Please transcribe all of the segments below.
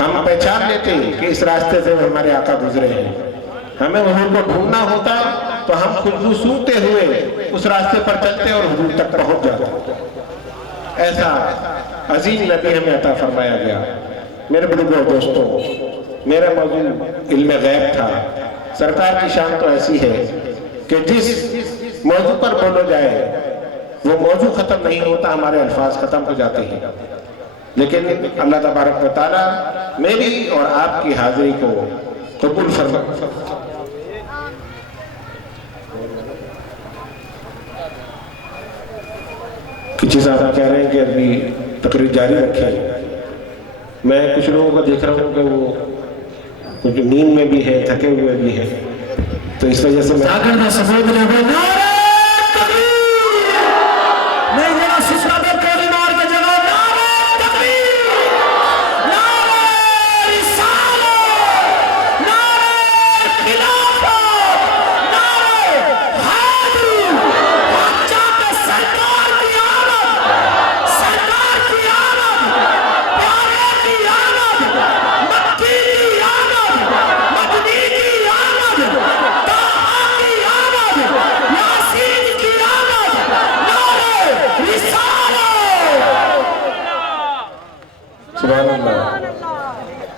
ہم پہچان لیتے کہ اس راستے سے ہمارے آقا گزرے ہیں. ہمیں حضور کو ڈھونڈنا ہوتا تو ہم خوشبو سونگتے ہوئے اس راستے پر چلتے اور حضور تک پہنچ جاتے. ایسا عظیم نبی ہمیں عطا فرمایا گیا. میرے بزرگوں دوستوں، میرا موضوع علم غیب تھا. سرکار کی شان تو ایسی ہے کہ جس موضوع پر بولو جائے وہ موضوع ختم نہیں ہوتا، ہمارے الفاظ ختم ہو جاتے ہیں. لیکن اللہ تبارک و تعالیٰ میری اور آپ کی حاضری کو قبول فرمائے. کچھ صاحب کہہ رہے ہیں کہ ابھی تقریر جاری رکھیں. میں کچھ لوگوں کو دیکھ رہا ہوں کہ وہ کچھ نیند میں بھی ہے، تھکے ہوئے بھی ہیں، تو اس وجہ سے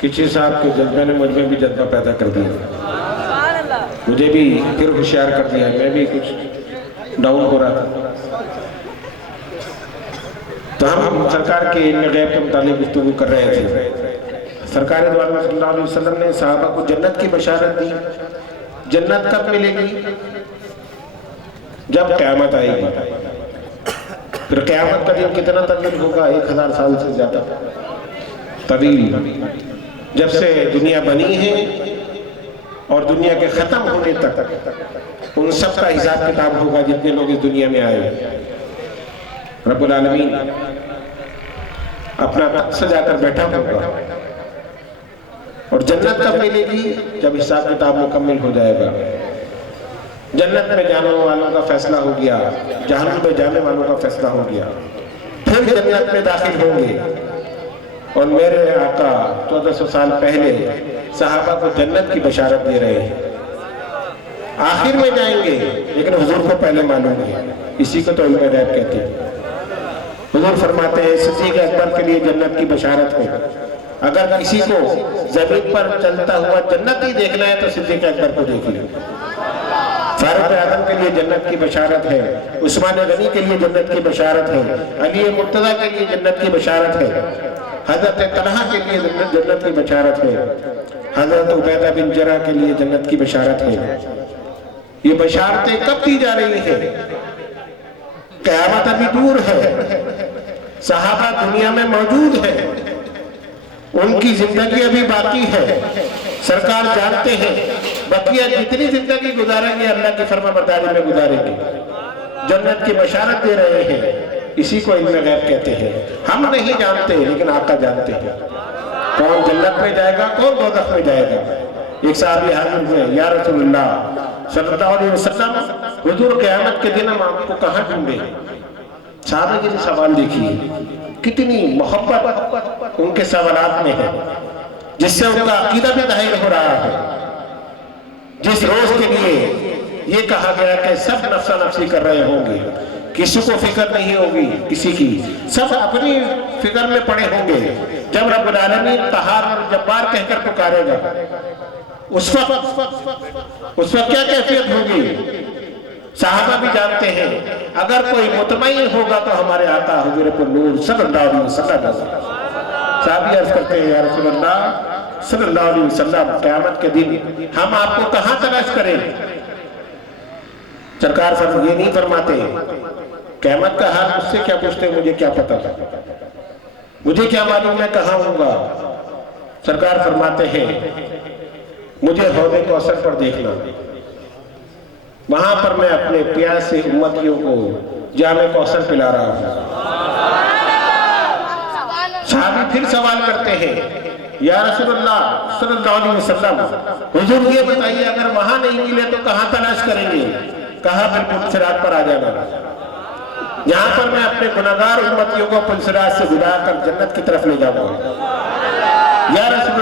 کچھ صاحب کے جذبے نے مجھ میں بھی جذبہ پیدا کر دیا، مجھے بھی پھر ہوشیار کر دیا. میں بھی کچھ ڈاؤن ہو رہا تھا. تو ہم سرکار کے علم غیب کے متعلق گفتگو کر رہے تھے. سرکار دو عالم صلی اللہ علیہ وسلم نے صحابہ کو جنت کی بشارت دی. جنت کب ملے گی؟ جب قیامت آئے گی. پھر قیامت کا دن کتنا طویل ہوگا؟ 1000 سال سے زیادہ طویل. جب سے دنیا بنی ہے اور دنیا کے ختم ہونے تک ان سب کا حساب کتاب ہوگا جتنے لوگ اس دنیا میں آئے. رب العالمین اپنا وقت سجا کر بیٹھا ہوگا. اور جنت کب ملے گی؟ جب حساب کتاب مکمل ہو جائے گا. جنت میں جانے والوں کا فیصلہ ہو گیا، جہنم میں جانے والوں کا فیصلہ ہو گیا. پھر جنت میں داخل ہوں گے. اور میرے آقا 1400 سال پہلے صحابہ کو جنت کی بشارت دے رہے ہیں. آخر میں جائیں گے لیکن حضور کو پہلے معلوم ہے. اسی کو تو علم غیب کہتے ہیں. حضور فرماتے ہیں صدیق اکبر کے لیے جنت کی بشارت ہے. اگر کسی کو زمین پر چلتا ہوا جنت ہی دیکھنا ہے تو صدیق اکبر کو دیکھ لیں. فاروق اعظم کے لیے جنت کی بشارت ہے. عثمان غنی کے لیے جنت کی بشارت ہے. علی مرتضیٰ کے لیے جنت کی بشارت ہے. حضرت طلحہ کے لیے جنت کی بشارت ہے. حضرت عبیدہ بن جرح کے لیے جنت کی بشارت ہے. یہ بشارتیں کب دی جا رہی ہیں؟ قیامت ابھی دور ہے. صحابہ دنیا میں موجود ہیں، ان کی زندگی ابھی باقی ہے. سرکار جانتے ہیں بقیہ جتنی زندگی گزاریں گے اللہ کی فرما برداری میں گزاریں گے. جنت کی بشارت دے رہے ہیں. اسی کو علم غیب کہتے ہیں. ہم نہیں جانتے لیکن آقا جانتے ہیں کون جنت میں جائے گا، کون دوزخ میں جائے گا. ایک صحابی حاضر ہوئے، یا رسول اللہ صلی اللہ علیہ وسلم، حضور قیامت کے دن ہم آپ کو کہاں ڈھونڈیں؟ صحابہ کے سوال دیکھیے، کتنی محبت ان کے سوالات میں ہے، جس سے ان کا عقیدہ بھی ظاہر ہو رہا ہے. جس روز کے لیے یہ کہا گیا کہ سب نفسا نفسی کر رہے ہوں گے، کسی کو فکر نہیں ہوگی کسی کی، سب اپنی فکر میں پڑے ہوں گے. جب رب العالمین قہار اور جبار کہہ کر پکارے گا، اس وقت کیا کیفیت ہوگی؟ صحابہ بھی جانتے ہیں. اگر کوئی مطمئن ہوگا تو ہمارے آقا حضور پر نور صلی اللہ علیہ وسلم. صحابی عرض کرتے ہیں، یا رسول اللہ صلی اللہ علیہ وسلم، قیامت کے دن ہم آپ کو کہاں تلاش کریں؟ سرکار صاحب یہ نہیں فرماتے قیامت کا حال مجھ سے کیا پوچھتے، مجھے کیا پتا، مجھے کیا معلوم میں کہاں ہوں گا. سرکار فرماتے ہیں مجھے حوض کوثر پر دیکھنا، وہاں پر میں اپنے پیاسے امتیوں کو جام کوثر پلا رہا ہوں. صحابی پھر سوال کرتے ہیں، یا رسول اللہ صلی اللہ علیہ وسلم، حضور یہ بتائیے اگر وہاں نہیں ملے تو کہاں تلاش کریں گے؟ کہا بالکل صراط پر آ جانا، یہاں پر میں اپنے گناہگار امتیوں کو پل صراط سے گزار کر جنت کی طرف لے جاؤں گا. یا رسول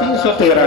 313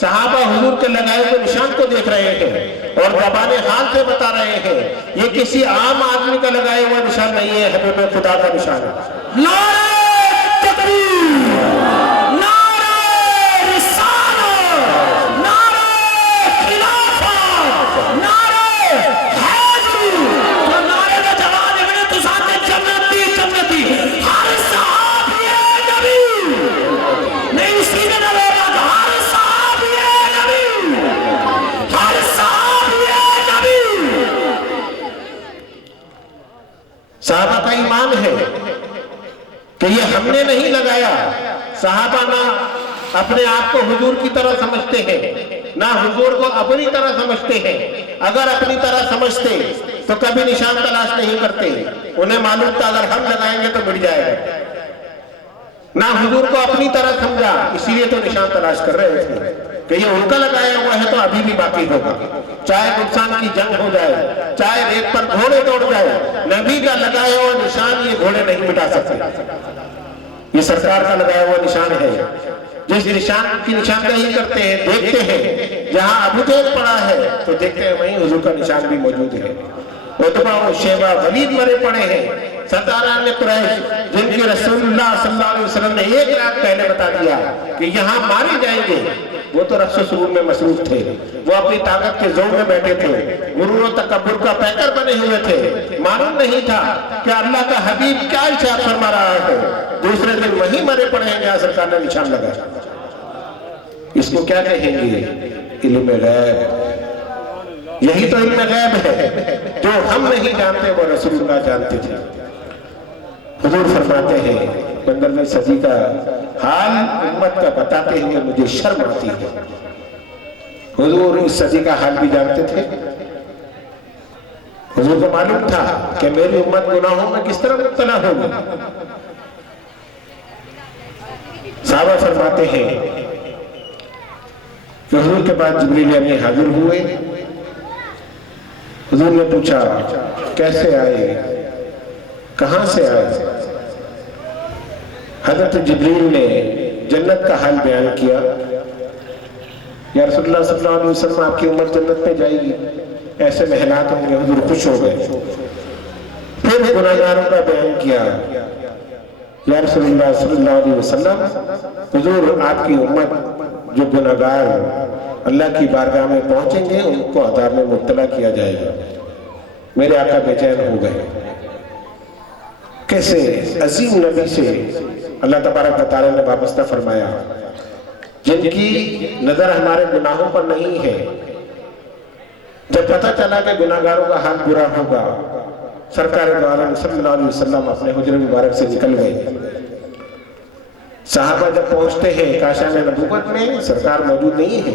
صحابہ حضور کے لگائے ہوئے نشان کو دیکھ رہے ہیں اور زبان حال سے بتا رہے ہیں یہ کسی عام آدمی کا لگایا ہوا نشان نہیں ہے، حبیب خدا کا نشان ہے۔ نعرہ تکبیر، نعرہ رسالت، نعرہ خلافت، نعرہ حیدری، جو نعرے میں جوان ابن تسان نے جنتی جنتی، ہر صحابی نبی، نہیں اسی نے نبی بات، ہر صحابی نبی، ہر صحابی نبی۔ صحابہ کا ایمان ہے کہ یہ ہم نے نہیں لگایا۔ صحابہ نہ اپنے آپ کو حضور کی طرح سمجھتے ہیں، نہ حضور کو اپنی طرح سمجھتے ہیں۔ اگر اپنی طرح سمجھتے تو کبھی نشان تلاش نہیں کرتے، انہیں معلوم تھا اگر ہم لگائیں گے تو مٹ جائے گا۔ نہ حضور کو اپنی طرح سمجھا، اسی لیے تو نشان تلاش کر رہے تھے کہ یہ ان کا لگایا ہوا ہے تو ابھی بھی باقی ہوگا، چاہے نقصان کی جنگ ہو جائے، چاہے ریت پر گھوڑے دوڑ جائے، نبی کا لگایا ہوا نشان یہ گھوڑے نہیں مٹا سکتے۔ یہ سرکار کا لگایا ہوا نشان ہے۔ جس نشان کی نشاندہی کرتے ہیں، دیکھتے ہیں جہاں ابو جہل پڑا ہے تو دیکھتے ہیں وہیں حضور کا نشان بھی موجود ہے۔ عتبہ و شیبہ ولید مرے پڑے ہیں، سرداران قریش جن کی رسول اللہ صلی اللہ علیہ وسلم نے 1 رات پہلے بتا دیا کہ یہاں مارے جائیں گے، وہ تو رقص و سرور میں مصروف تھے، وہ اپنی طاقت کے زور میں بیٹھے تھے، غرور و تکبر کا پیکر بنے ہوئے تھے۔ معلوم نہیں تھا کہ اللہ کا حبیب کیا ارشاد فرما رہا ہے۔ دوسرے دن وہی مرے پڑے ہیں جہاں سرکار نے نشان لگایا۔ اس کو کیا کہیں گے؟ علم غیب۔ یہی تو علم غیب ہے جو ہم نہیں جانتے، وہ رسول اللہ جانتے تھے۔ حضور فرماتے ہیں 15ویں صدی کا حال امت کا بتاتے ہوئے مجھے شرم آتی ہے۔ حضور اس صدی کا حال بھی جانتے تھے۔ حضور کو معلوم تھا کہ میری امت گناہوں میں کس طرح مبتلا ہوگی۔ صحابہ فرماتے ہیں کہ حضور کے بعد جبریل امین حاضر ہوئے۔ حضور نے پوچھا کیسے آئے، کہاں سے آئے؟ حضرت جبریل نے جنت کا حال بیان کیا۔ یا رسول اللہ صلی اللہ علیہ وسلم آپ کی امت جنت میں جائے گی، ایسے محلات ہوں گے۔ حضور خوش ہو گئے۔ پھر گناہگاروں کا بیان کیا۔ یا رسول اللہ صلی اللہ علیہ وسلم حضور آپ کی امت جو گناہگار اللہ کی بارگاہ میں پہنچیں گے ان کو عذاب میں مبتلا کیا جائے گا۔ میرے آقا بے چین ہو گئے۔ کیسے عظیم نبی سے اللہ تبارک و تعالیٰ نے وابستہ فرمایا جن کی نظر ہمارے گناہوں پر نہیں ہے۔ جب پتہ چلا کہ گناہگاروں کا حال برا ہوگا، سرکار دو عالم صلی اللہ علیہ وسلم اپنے حجر مبارک سے نکل گئے۔ صحابہ جب پہنچتے ہیں کاشان نبوت میں، سرکار موجود نہیں ہے۔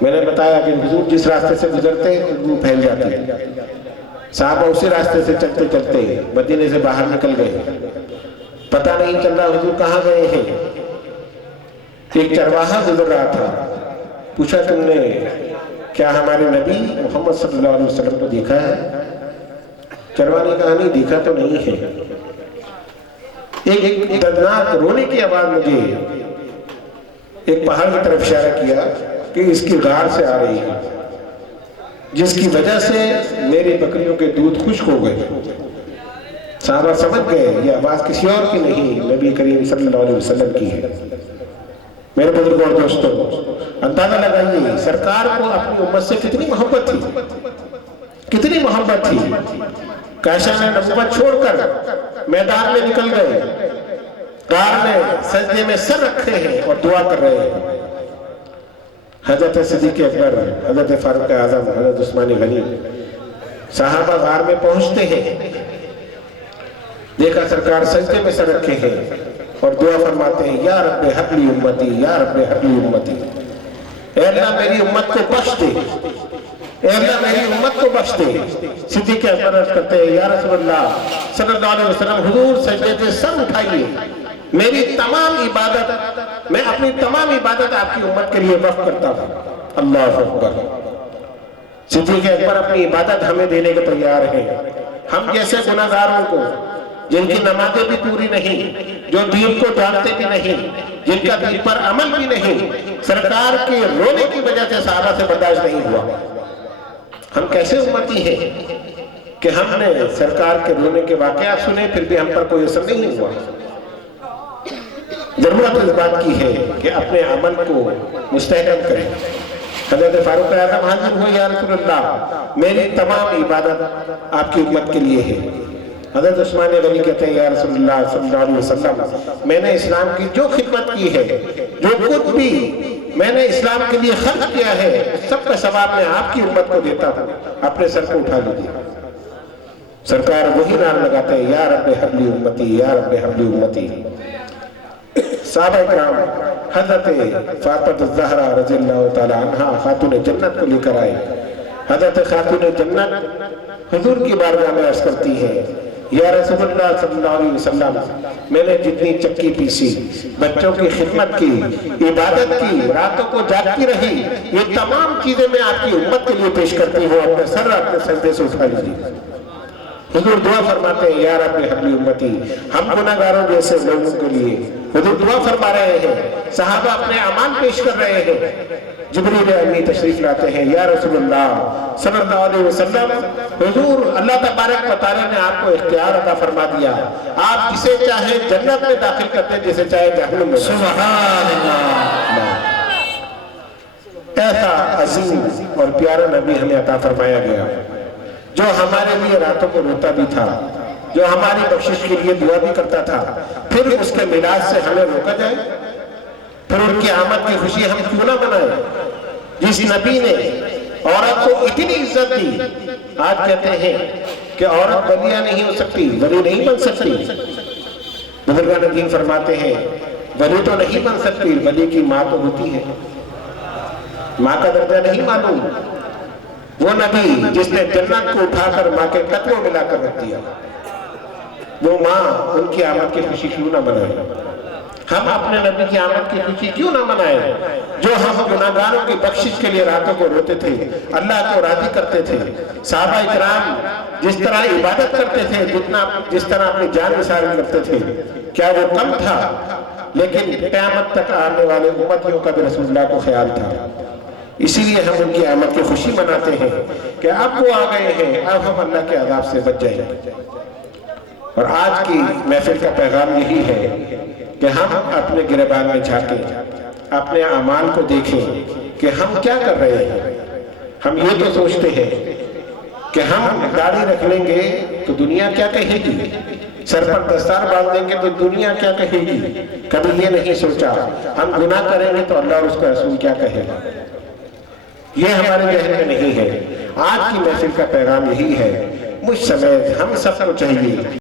میں نے بتایا کہ حضور جس راستے سے گزرتے وہ پھیل جاتے ہیں۔ صحابہ اسی راستے سے چلتے چلتے مدینے سے باہر نکل گئے، پتہ نہیں چل رہا حضور کہاں گئے ہیں۔ ایک چرواہا گزر رہا تھا، پوچھا تم نے کیا ہمارے نبی محمد صلی اللہ علیہ وسلم کو دیکھا ہے؟ چرواہے نے کہا نہیں دیکھا تو نہیں ہے۔ ایک دردناک رونے کی آواز مجھے ایک پہاڑ کی طرف اشارہ کیا کہ اس کی غار سے آ رہی ہے، جس کی وجہ سے میری بکریوں کے دودھ خشک ہو گئے۔ صحابہ سمجھ گئے یہ آواز کسی اور کی نہیں، نبی کریم صلی اللہ علیہ وسلم کی ہے۔ میرے بزرگوں اور دوستوں، اندازہ لگائیے سرکار کو اپنی امت سے کتنی محبت تھی، کتنی محبت تھی۔ کاشان نبوت چھوڑ کر میدان میں نکل گئے، غار میں سجدے میں سر رکھے ہیں اور دعا کر رہے ہیں۔ حضرت صدیق اکبر، حضرت فاروق اعظم، حضرت عثمان غنی صحابہ غار میں پہنچتے ہیں، دیکھا سرکار سجدے میں سر رکھے ہیں اور دعا فرماتے ہیں یا رب حب لی امتی، یا رب حب لی امتی۔ اے اللہ میری امت کو بخش دے، اے اللہ میری امت کو بخش دے۔ صدیق اکبر عرض کرتے ہیں یا رسول اللہ صلی اللہ علیہ وسلم حضور سجدے سے سر اٹھائیے، میری تمام عبادت، میں اپنی تمام عبادت آپ کی امت کے لیے وقف کرتا ہوں۔ اللہ اکبر۔ صدیق اکبر اپنی عبادت ہمیں دینے کے تیار ہیں۔ ہم جیسے گناہگاروں کو جن کی نمازیں بھی پوری نہیں، جو دین کو جانتے بھی نہیں، جن کا دین پر عمل بھی نہیں، سرکار کے رونے کی وجہ سے صحابہ سے برداشت نہیں ہوا۔ ہم کیسے امتی ہیں کہ ہم نے سرکار کے رونے کے واقعات سنے پھر بھی ہم پر کوئی اثر نہیں ہوا؟ ضرورت اس بات کی ہے کہ اپنے عمل کو مستحکم کریں۔ حضرت فاروق اعظم حاضر ہوئے، یا رسول اللہ میری تمام عبادت آپ کی امت کے لیے ہے۔ حضرت عثمان غنی کہتے ہیں، یا رسول اللہ صلی اللہ علیہ وسلم میں نے اسلام کی جو خدمت کی ہے، جو کچھ بھی میں نے اسلام کے لیے خرچ کیا ہے، سب کا ثواب میں آپ کی امت کو دیتا ہوں، اپنے سر کو اٹھا لیجیے۔ سرکار وہی نعرہ لگاتے ہیں، یا رب حبلی امتی، یا رب حبلی امتی۔ صحابہ کرام حضرت فاطمہ الزہرا رضی اللہ تعالی عنہ خاتون جنت کو لے کر آئے۔ حضرت خاتون جنت حضور کی بارگاہ میں عرض کرتی ہے، یا رسول اللہ صلی اللہ علیہ وسلم میں نے جتنی چکی پیسی، بچوں کی خدمت کی، عبادت کی، راتوں کو جاگتی رہی، یہ تمام چیزیں میں آپ کی امت کے لیے پیش کرتی ہوں، اپنے سر اپنے سجدے سے اٹھا لیجیے۔ حضور دعا فرماتے ہیں، یا رب حبلی امتی، ہم گناہگاروں جیسے لوگوں کے لیے حضور دعا فرما رہے ہیں، صحابہ اپنے اعمال پیش کر رہے ہیں۔ جبریل امی تشریف لاتے ہیں، یا رسول اللہ صلی اللہ علیہ وسلم حضور اللہ تبارک و تعالی نے آپ کو اختیار عطا فرما دیا، آپ جسے چاہے جنت میں داخل کرتے ہیں، جسے چاہے جہنم میں۔ سبحان اللہ۔ ایسا عظیم اور پیارا نبی ہمیں عطا فرمایا گیا، جو ہمارے لیے راتوں کو روتا بھی تھا، جو ہماری بخشش کے لیے دعا بھی کرتا تھا، پھر اس کے میلاد سے ہمیں روکا جائے؟ پھر ان کی آمد کی خوشی ہم کیوں نہ منائیں؟ جس نبی نے عورت کو اتنی عزت دی، آج کہتے ہیں کہ عورت ولیہ نہیں ہو سکتی، ولی نہیں بن سکتی۔ بزرگان دین فرماتے ہیں، ولی تو نہیں بن سکتی، ولی کی ماں تو ہوتی ہے۔ ماں کا درجہ نہیں معلوم؟ وہ نبی جس نے جنت کو اٹھا کر ماں کے قدموں میں لا کر رکھ دیا، وہ ماں ان کی آمد کی خوشی کیوں نہ منائے؟ ہم اپنے نبی کی آمد کی خوشی کیوں نہ منائیں؟ جو ہم گناہگاروں کی بخشش کے لیے راتوں کو روتے تھے، اللہ کو راضی کرتے تھے، صحابہ اکرام جس طرح عبادت کرتے تھے، جس طرح اپنی جان نثار کرتے تھے، کیا وہ کم تھا؟ لیکن قیامت تک آنے والے امتیوں کا بھی رسول اللہ کو خیال تھا۔ اسی لیے ہم ان کی آمد کی خوشی مناتے ہیں کہ اب وہ آ گئے ہیں، اب ہم اللہ کے عذاب سے بچ جائیں گے۔ اور آج کی محفل کا پیغام یہی ہے کہ ہم اپنے گریبان میں جھانکیں، اپنے اعمال کو دیکھیں کہ ہم کیا کر رہے ہیں۔ ہم یہ تو سوچتے ہیں کہ ہم داڑھی رکھ لیں گے تو دنیا کیا کہے گی، سر پر دستار باندھ دیں گے تو دنیا کیا کہے گی۔ کبھی یہ نہیں سوچا ہم گناہ کریں گے تو اللہ اور اس کا رسول کیا کہے گا۔ یہ ہمارے ذہن میں نہیں ہے۔ آج کی محفل کا پیغام یہی ہے، مجھ سمیت ہم سب کو چاہیے